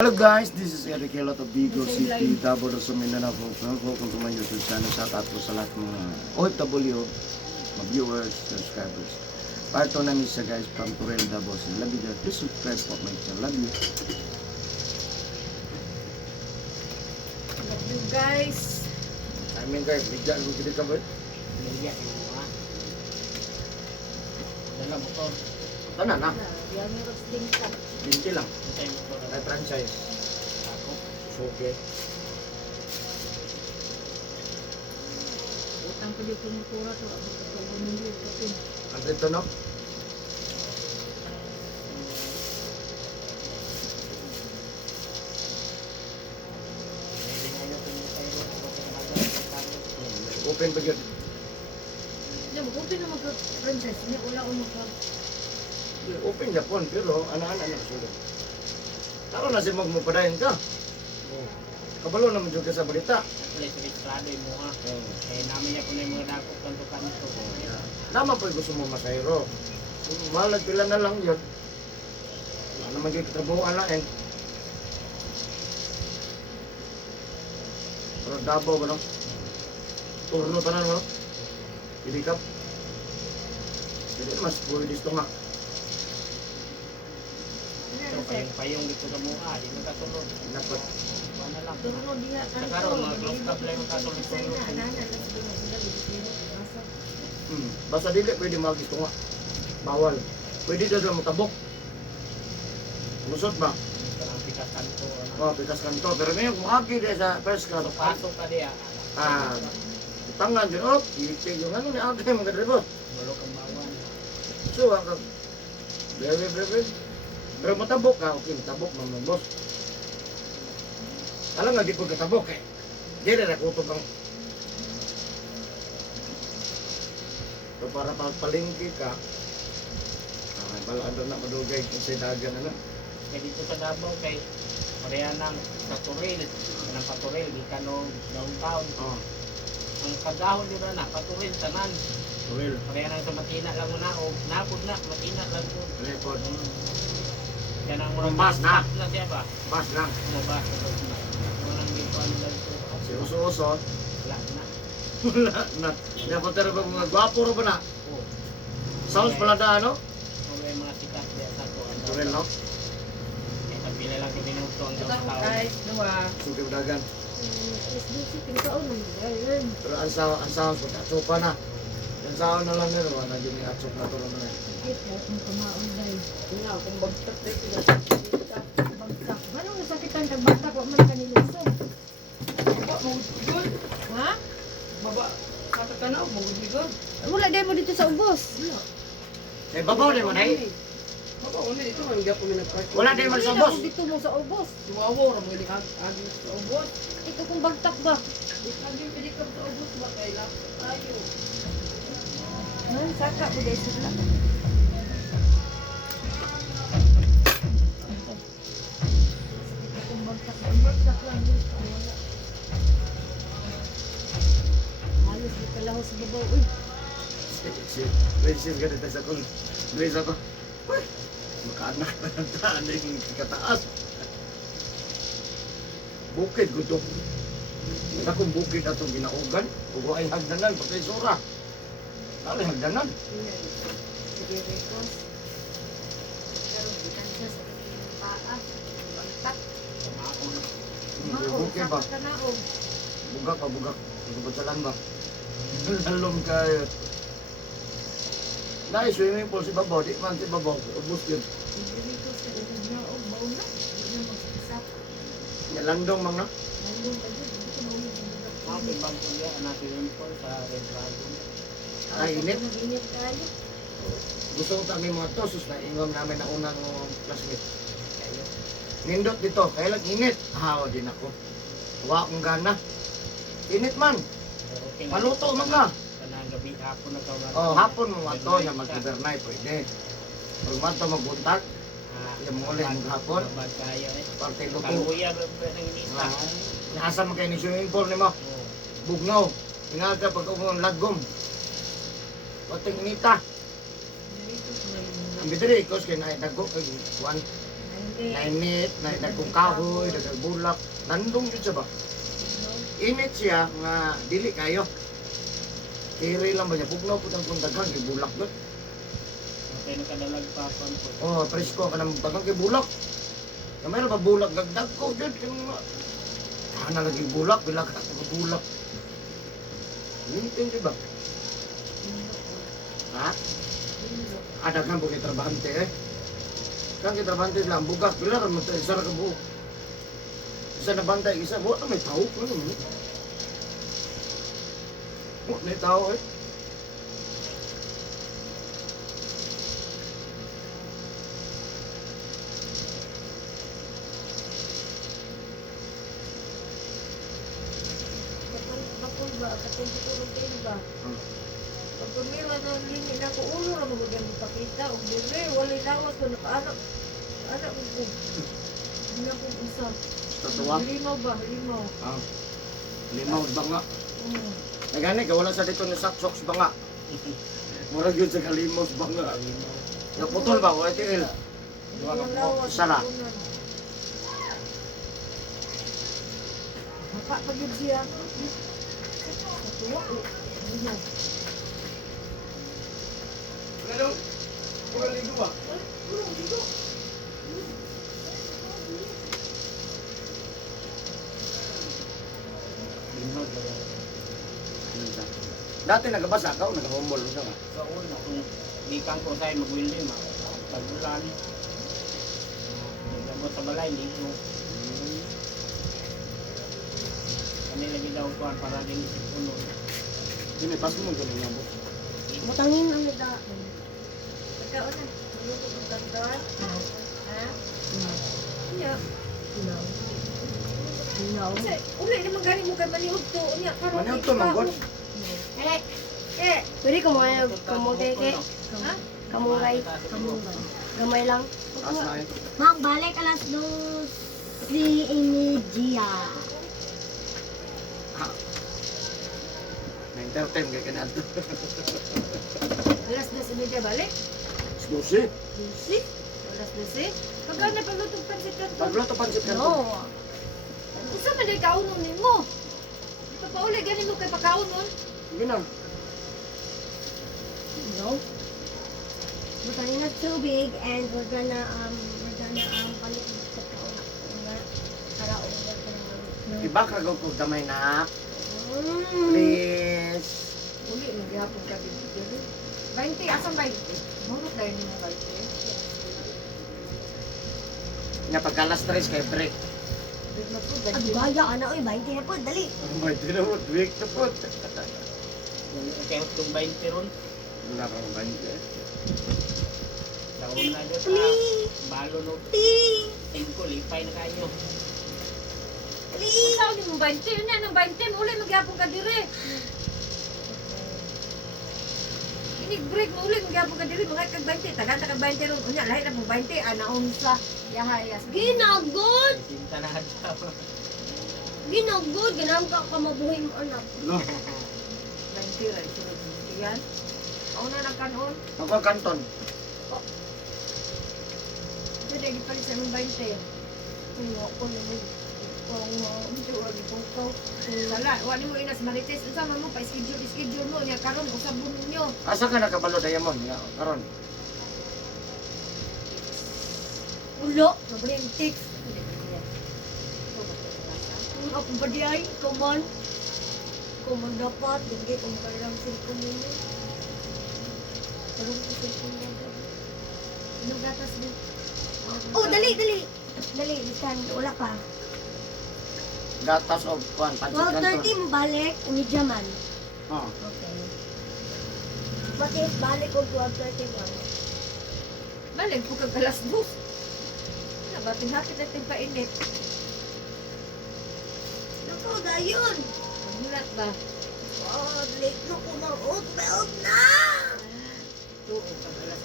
Hello guys, this is Eric Hilot of Vigo City, Davao do Mindanao. Welcome to my YouTube channel. Shout out po sa lahat ng mga OFW, mga viewers, subscribers. Part 2 namin siya guys from Torel, Davao. So, love you guys. Please subscribe po my channel. Love you. Love you guys. I mean guys, bigyan ko kita ba? Niliya yung mga dala motor. Tanan na. Yan yung roasting ka. Binti lang. Ito yung motor May franchise. ako. Okay. Utang ko dito ng tura to. Ako ito bumili ko pin. Ang dito no? Hindi ngayon ito yung tayo. Ako sa kanagay. Open ba yun? Diyan mo, open naman ka, princess. Hindi, wala ko maka. Open Japon, pero ana-ana na sulit. Taro na si magmupadayon ka. Kabalo naman dyan ka sa balita. Actually, sa registrado yung mga. Namin niya po na yung mga dakot kanto-kanto. Naman po gusto mo masayro. Mahal pila na lang yun. Wala naman yung katrabuhan na eh. Pero Davao ba no? Turno tanan mo no? Pilikap. Jadi mas pwede dito nga. So, payong dito sa mukha. Di mo kasunod. Dapat. Ano na lang. Turo diha ka. Sa karoon, mga close tab lang yung kasunod. Say na, anana. Tapos doon sila, bibigyan. Basta. Basta dili pwede magis nga. Bawal. Pwede daw sila matabok. Lusot ba? Parang pikas kanto. Oh, pikas kanto. Pero ngayon kung aki dahil sa first class, So, pasok ka diya. tangan din, oh, itik yung ano ni aki mga dribot. Bulok ang bawan. So, ang very. Pero matabok ka, okay, matabok mga boss. Alam nga, di ko katabok eh. Di rin ako ito bang... So, para palingki ka, may balaan na madugay kung sa dagan, ano? Kaya dito sa Davao kay pareha ng Paturil. Ng Paturil, di ka no downtown. Oh, Ang kadahon nyo na, Paturil, tanan. Torel. Pareha ng sa Matina lang mo na, o napod na, Matina lang po. Record. Yan ang Rumbas na. na siya ba? Bas lang. Umabas na ba? Walang dito ano lang po. Si Uso-Uso, Wala na. wala na. Napatero ba mga gwapo ro ba na? Oo. Sounds pala da, ano? Kung may mga sikat diya sa ko. Torel, no? Eh, kapila lang ko minuto ang Ito ko downtown. guys, dua. Sugi dagan. SBC, pinakaon mo. Ayun. Pero ang sounds, pagkatsupa na. Ang sound na lang nila, wala din yung atsuk na to na eh. Sakit, kahit mo kumaon dahil. Nga, kung bagtak tayo sila. Bagtak. Ano nga sakitan kag bagtak? Huwag man kanilusong. Baba, magugigol. Ha? Baba, katakanaw, magugigol. Wala dahil mo dito sa ubos. Eh, babaw din mo na eh. Baba, una dito, ang gapo may nagpark. Wala din man sa Wala boss. ko dito mo sa ubos. Suwawo, ramuli agi sa ubot. Ito kung bagtak ba? Agi pwede ka sa ubot ba? Kaya lapot tayo. Saka ko dahil sila. Kung bagtak lang yun. Wala. Halos di kalaho sa babaw. Uy, Si Princess ganito sa kong Luis ako. Uy, makaanak na ng taan yung kataas. Bukid ko ito. Akong bukid atong ginaugan. Ugo ay hagdanan, pagkay sura. Ano yung hagdanan? sige Ricos. Pero di ka siya sa kanyang paa. Bagtak. Bukid ba? Saka ka na o. Bugak pa, bugak. Nagpagsalan ba? Lalom kayo. Dahil swimming pool si Babaw, di man si Babaw. Ubus yun. Sige Ricos, kailan na o. Baon na. Hindi na mag-isap. Landong mang na. Nandun ka dyan. Hindi ka mahulog ng mga Mga ibang kuya, natin yung po sa Red Dragon. Ay, init. Nag-init tayo. Gusto ko kami mga tosos na ingom namin na unang classmate. Kayo. Nindot dito, kaya lang init. Hawa din ako. Huwa akong gana. Init man. Pero okay na. Paluto man ka. Kanang gabi, hapon na kawalan. Oh, hapon mo mato na mag-overnay pwede. Pag mato magbuntak, yung muli maghapon. Babad kayo eh. parte luto. Kaluya, ng inita. Nasa mo kayo ni swimming pool ni mo. Oo. Bugnaw. Tingnan ka pag umong lagom. Wating inita. Ang bidiri, kos kaya na dago kay one. Ayun Nainit, naidagong kahoy, dagang bulak. Nandong yun siya ba? Init siya nga dili kayo. Kiri lang ba niya? Bugnaw po ng kundagang kay bulak doon. Okay, nakadalag pa ako po. Oh, presko ka ng dagang kay bulak. Kamera ba bulak gagdag ko dyan? Ano lagi bulak? Bila ka bulak. Init ba? Ha? Ada kan bukit terbante eh. Kan kita terbante lang buka pilar mo tayo isa ka buo. Isa na bantay isa buo may tao ko no. Oh, may tao eh. Bakul ba? Katong tutulog kayo ba? Pag pumira na lini na ko, ulo na magagyan ipakita. O dire, walay lawas ko. Nakaanak. Anak ko. Hindi na kong isa. Tatuwa. Limaw ba? Limaw. Ah. Limaw ba nga? Mm. Nagani ka wala sa dito ni saksoks ba nga? Mura gyud sa kalimos ba nga? Naputol ba ko itil? Walang lawas. Sara. tunan. Mapa pag yun siya. Tatuwa. Limaw. Ano? Pura ligo ba? Dati nagabasa ka o nagahumol ka nga? Sa una, kung gikan ko sa'yo mag-willing, pag-ulan. Nagabot sa balay, ligo. Kani lagi daw kuhan para din isip ulo. Dinipas mo ganun nga po. Matangin ang nida. Pagkaon na. Maluto ng kanton. Ha? Iya. No. Kasi, uli naman galing mo kay Manihog to. Unya, karoon Manihog to, manggol. Pwede kamugay kay Ha? kamugay. Gamay lang. Taas na eh. Magbalik alas 2 si Inigia. Na-entertain kay kanado. Alas 2:30 balik? Susi. Lucy? Alas 12? Pagka na paglutong pansit ka to. Pagluto pansit ka to. No. Usa man ay kaunon nimo. Ito pa uli ganin mo kay pakaunon. Ginang. No. Butangin na tubig and we're gonna palit sa kaon. Karaon na. Ibak ra ko gamay na. Please. Uli magyapon ka dito. 20 asam 20. Murot dahil nimo 20. Nga pagkalas stress kay break. Big na po Ang dahil. gaya ana oy, 20 na po, dali. Oh my God, week na po. Kaya itong 20 ron, Wala ka ng banyo eh. daon na dyan Please. balo no, Please. 5 lipay na kayo. Please. Sao ni mo 20? Yun yan, ang 20. Uli magyapon ka dire. Inig-break mo uli magyapon ka dire. Mga kag 20. Tagan kag 20 ron. Unya, lahat na mo 20. Anaon sa yahayas. Ginagod. Sinta na hadya. Ginagod. Ginamka ka mabuhay mo anak. No. 20 ra isulod mo. Yan. Ako na nagkanon. Ako ang kanton. Pwede gipalit sa mong 20. Ay, ako naman. Wala, wala mo inas marites. Unsa man mo pa schedule mo nya karon usabon ninyo. Asa ka nakabalo diamond nga karon? Ulo. Problem tics. Ako ba di ay? Kuman. Kuman dapat. Hindi ko makalang cellphone ninyo. Parang ko cellphone mo. Inog gatas mo. Oh, dali, dali. Dali, lisan. Wala pa. Gatas of kwan, pansit kanton. 12:30 mo balik. Umidyaman. Oh. Okay. Bakit balik ko 12:31? Balik po kag alas 2. Na batin hapit natin painit. Naku, dayon. Pamulat ba? Oh, late na ko ng oat na. Tuo kag alas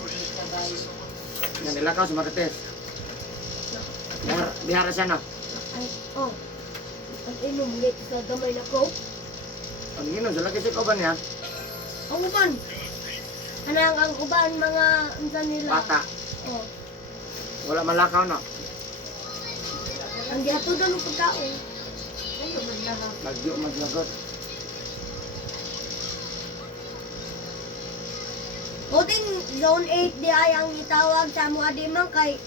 2. Sabay. Nga nilakaw si Marites. Bihara siya na. Ay, oh. Ang inom late sa gamay na ko. Ang ginom, sa laki si Koban niya, Ang uban. Anang ang uban mga unsa nila. bata. Oh. Wala malakaw na. Ang diato na ng pagkaon. Ayaw maglahap. Bagyo maglagot. Buting zone 8 di ay ang itawag sa mga dimang kay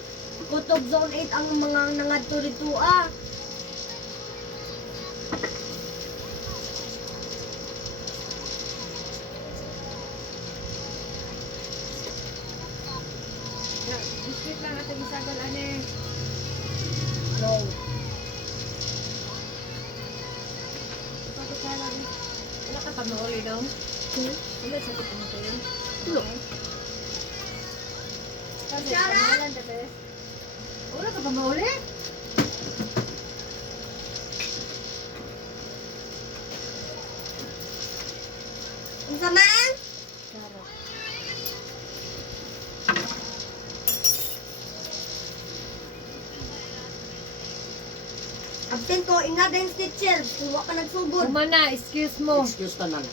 kutob zone 8 ang mga nangadto dito ah. Biskit lang natin isagal, ane. No. Pagod ka lang. Wala ka pa mauli daw. Wala sa kita mo kayo. Wala. Kasi Sarah? pangalan ka, Bes. Wala ka pa mauli? Unsa man? Sarah. Absent ko ina din teacher. Kung wa ka nagsugod. Kumana, excuse mo. Excuse tanan.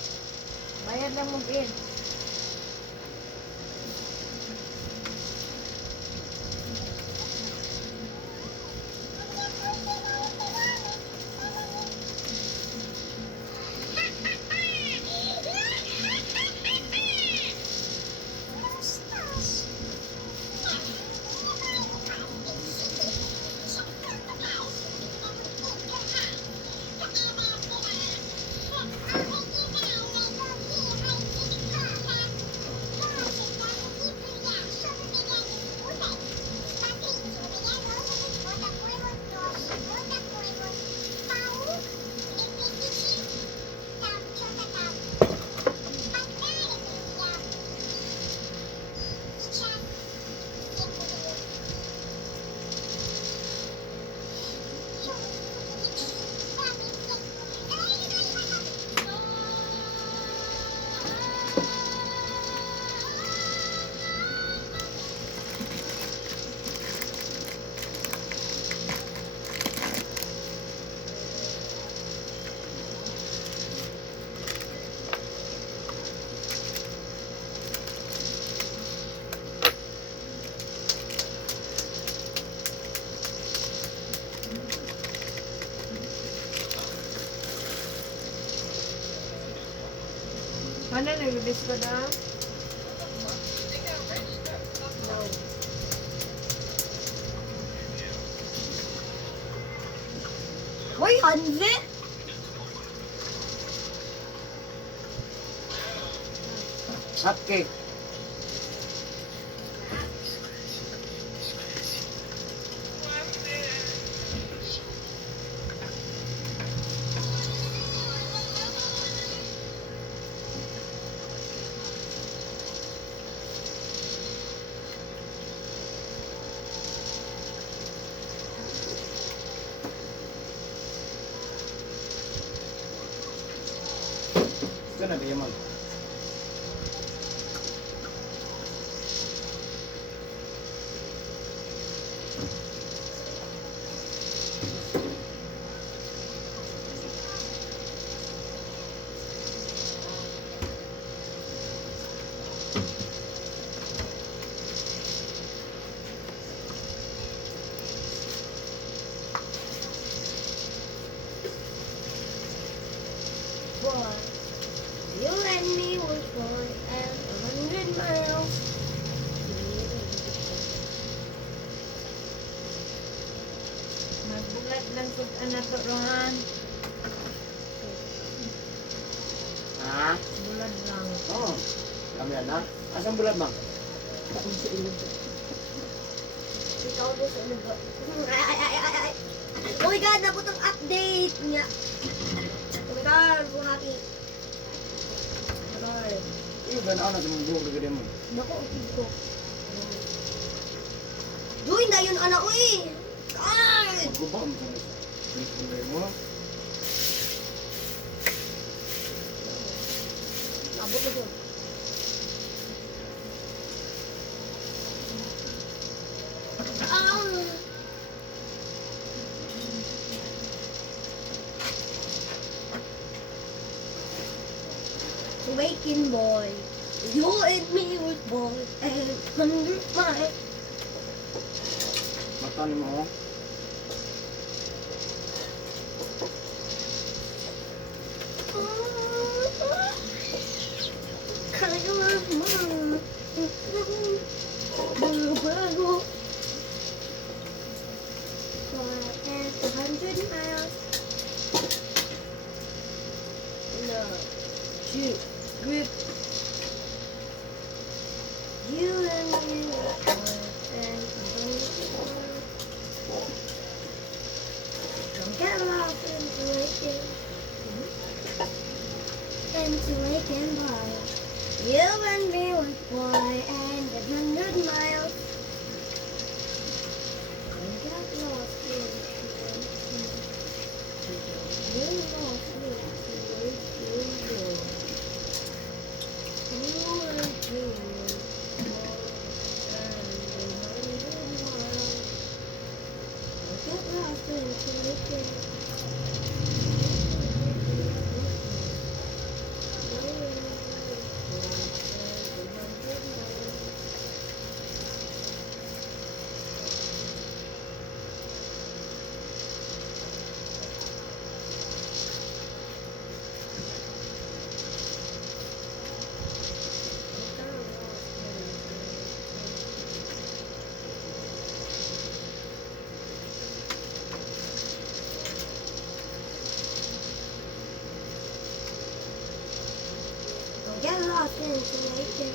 Bayad lang mo, in. Ano nagbibis ko na? No. Hoy, Hanze! Hotcake. Ito na, Biyamag. Boy, you and me was born at 100 miles. Magbulat lang sa anak ko, Rohan. Ha? Bulat lang. Oo. Kami yan, ha? Asang bulat, Mang? Ikaw doon sa ano ba? Ay. Oh my God, naputang update niya. Oh my God, so happy. Lord. Iban ako na sa mga buhok na mo. Naku, update ko. Joy, na yun anak ko eh. God! Magkuba mo sa nasa. Pagkumbay mo. Nabot na doon. Ah! Waking boy, you and me was born and 100 miles. mata ni mo. Bago. For 100 miles. No. Shoot. Grip. You and me were and don't get lost into waking. Into waking bar. You and me were boy and 100 miles. Don't get lost into waking. Get lost into waking. You and me were boy and 100 miles. Don't get lost into waking. Get lost into nature.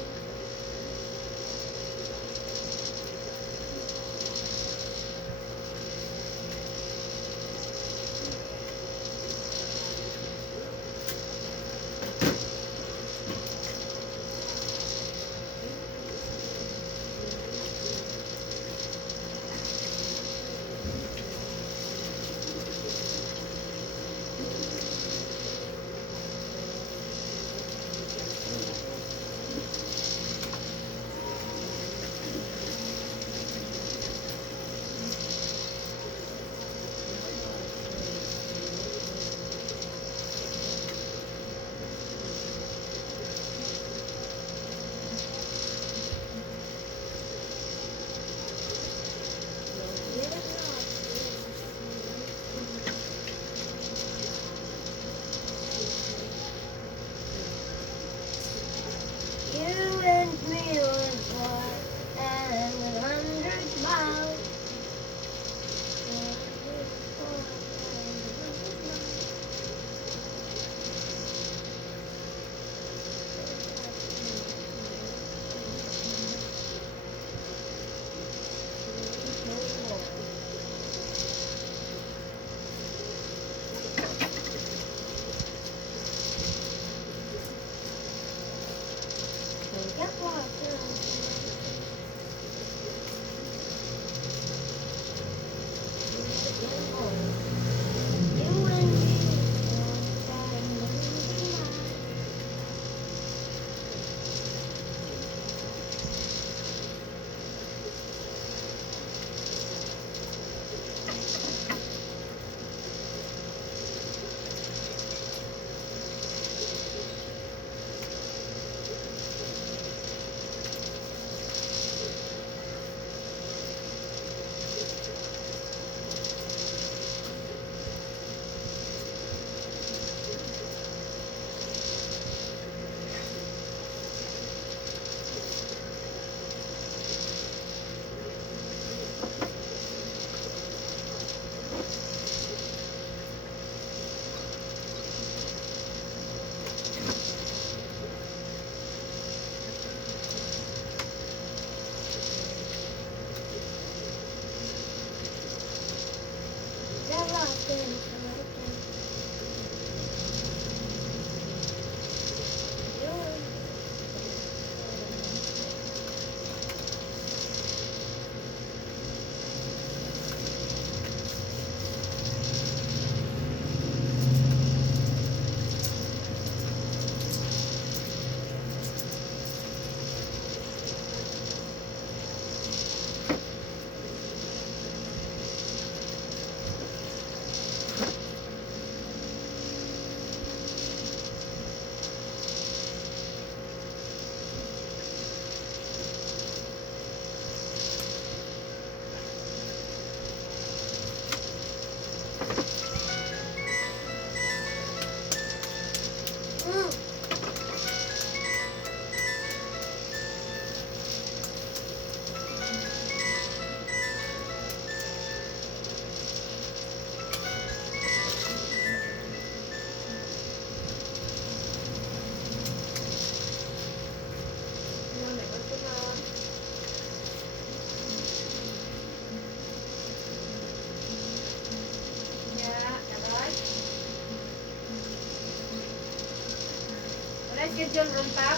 schedule ron pa?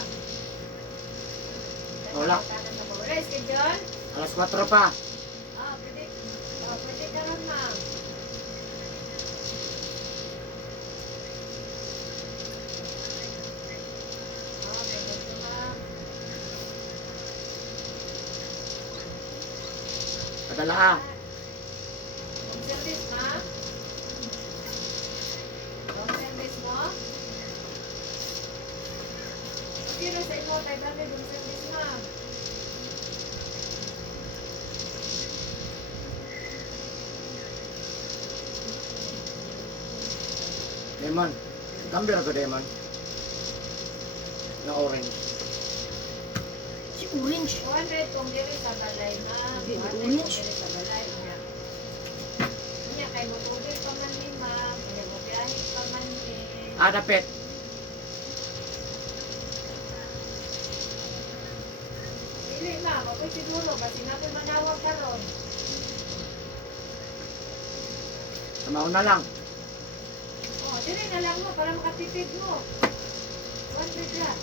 Wala. Wala schedule? Alas 4 pa. Pwede. Pwede ka ron, ma'am. May ganito, ma'am. Padala ah. Home service, ma'am. Home service mo? Sino sa imo, 500 home service, ma'am? Demon. Gambir ako, Demon. Na orange. Si orange. 200 kung diri sa balay, ma'am. Di, 200 kung orange. diri sa balay, niya. Niya, kay mo tubig pa man ni, ma'am. Kaya mo biyahe pa man ni. Ah, dapit. Dili, ma'am. Ako'y siguro. Kasi natin manawag ka ron. Samaw na lang. Dili na lang mo para makatipid mo. 100 lang.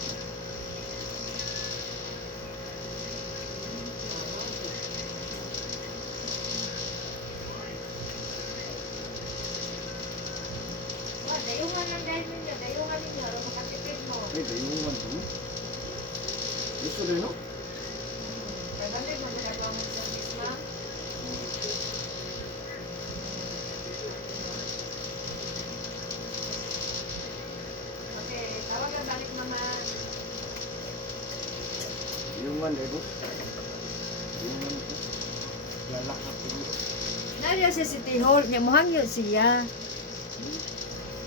Dayungan lang dahil ninyo. Dayungan ninyo. Para makatipid mo. Ay, dayungan to. Gusto rin, no? Kagalit mo ginagawa mo sa service, ma'am. Okay, tawagan balik mama. Dayungan, eh, boss. Dayungan to. Lalak na po. Nariya sa City Hall, niya muhangyo siya.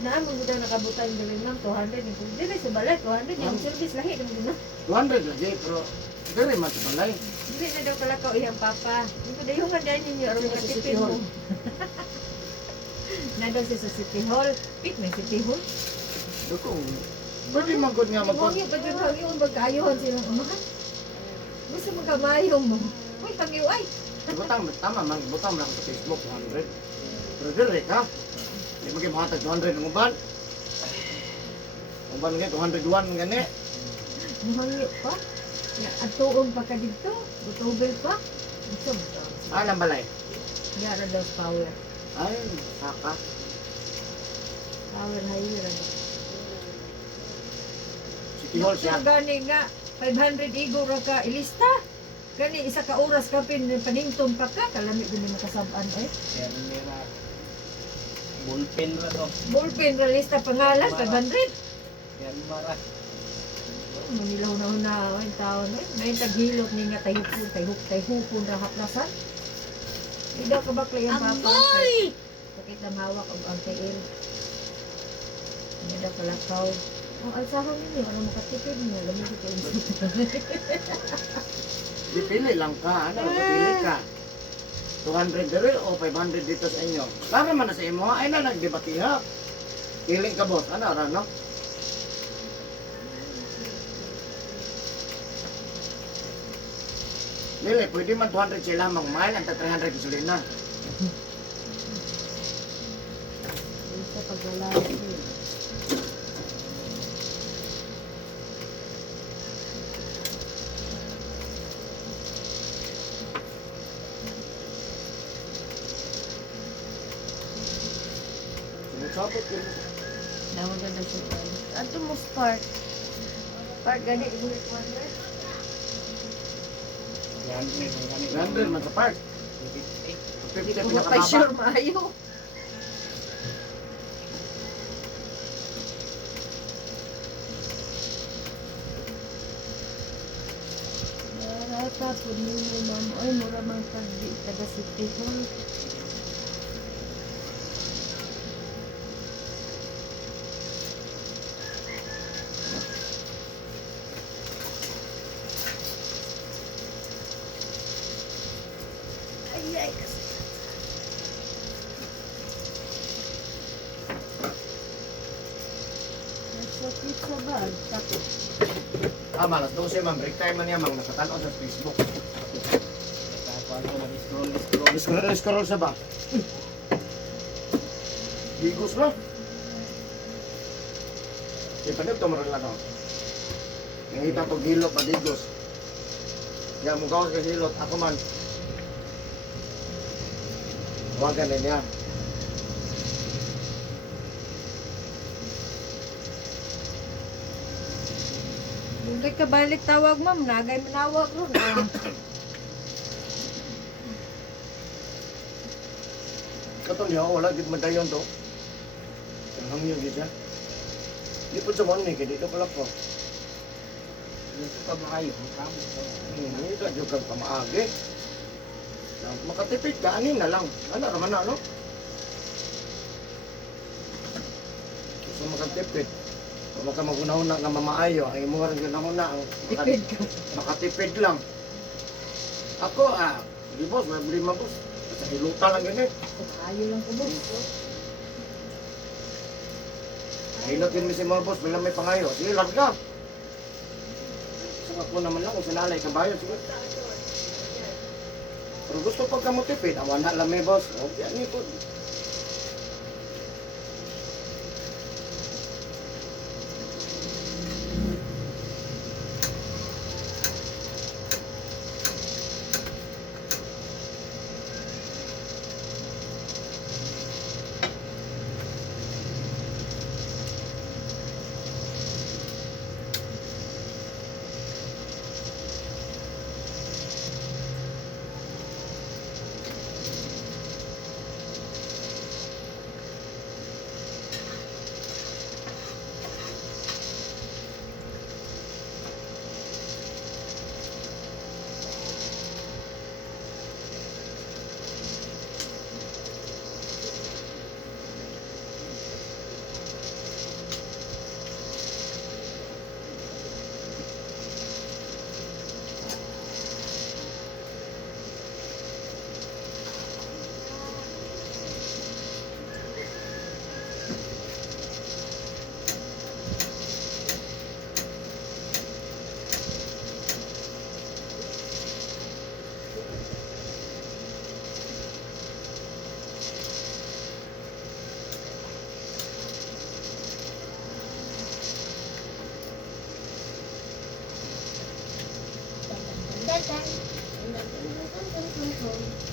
Naamon mo daw nakabutan yung galing ng 200. Dili sa balay, 200. Yung service lahi naman na. 200 lagi, pero diri man sa balay. Dili na daw pala ka iyang papa. Hindi ko dayungan dahil ninyo. Aron Sa makatipid City Hall. mo. Nandun siya sa City Hall. Pit na City Hall. Doko. Pwede man gud nga magkot. Hangyo, pwede hangyo, magkayuhan silang amahan. Gusto magkamayong mo. Uy, pangyo ay. Ibutang, tama man, ibutang lang sa Facebook, 200. Pero diri ka. Hindi mo kayo mahatag 200 ng uban. Uban nga, 201 gani. Muhangyo pa. Ya, at tuong pa ka dito. Butubel pa. Gusto mo. Alam balay. Yara daw power. Ay, saka. Power higher. City Hall siya. Gani nga, 500 igo ra ka ilista. Gani isa ka oras ka panington pa ka. Kalami ko ni makasabaan eh. Yan nila. Bullpen na to. Ballpen ra lista pangalan, 500. Yan mara. Manilaw na una ang taon eh. May taghilot ni nga tayhupon ra haplasan. Di daw ka bakla yung papa. Agoy! Sakit ang hawak o ang tail. Hindi daw palakaw. Ang alsahon ninyo, ano makatipid niya, lamig ito yung Dipili lang ka, ano, dipili ka. 200 diri o 500 dito sa inyo. Para man na sa imo, ay na nagdebatiha. Piling ka boss, ano ra no? Dili, pwede man 200 sila mang mile, ang 300 gasolina. sa paglalaki. Sinusabot yun. Nawagan na siya. Ato mo spark. Spark gani, ibulit wonder. Yan, may ganit. 100 man sa park. 50. 50 Hindi ko pa pinakababa. sure maayo. Narata po ninyo, ma'am. Ay, mura mang pagdi. Taga City Hall. Ay, ay, kasi. Nasakit sa bag. Takot. Ah, malas 12 man. Break time man niya, mang nakatanaw sa Facebook. Nagkakaano, mag-scroll. Scroll sa ba? Bigos ba? Di pa nito maroon lang ako. Ngita to gilot padigos. Ya mo gawas ka gilot ako man. Wagan na niya. Dugay ka balik tawag ma'am, nagay manawag ron. Ah. Katon niya wala gid madayon to. Tanang yun gid siya. Di po sa money kay dito pala ko. Gusto ka maayo, kamo ko. Hindi ka juga ka maagi. Makatipid ka anin na lang. Ano raman na no? So makatipid. Kung maka magunahon nga mamaayo, ang imo rin gunahon ang Tipid ka. makatipid lang. Ako di boss, may lima boss. Sa iluta lang ganit. Ayo lang ko boss. Hilot din mi si mga boss, bilang may pangayo. Sige, larga. So ako naman lang kung sinalay kabayo, sige. Pero gusto pagka mo tipid, awan na lang may boss. O, yan ni po. Dun, dun, dun, dun, dun, dun, dun, dun, dun.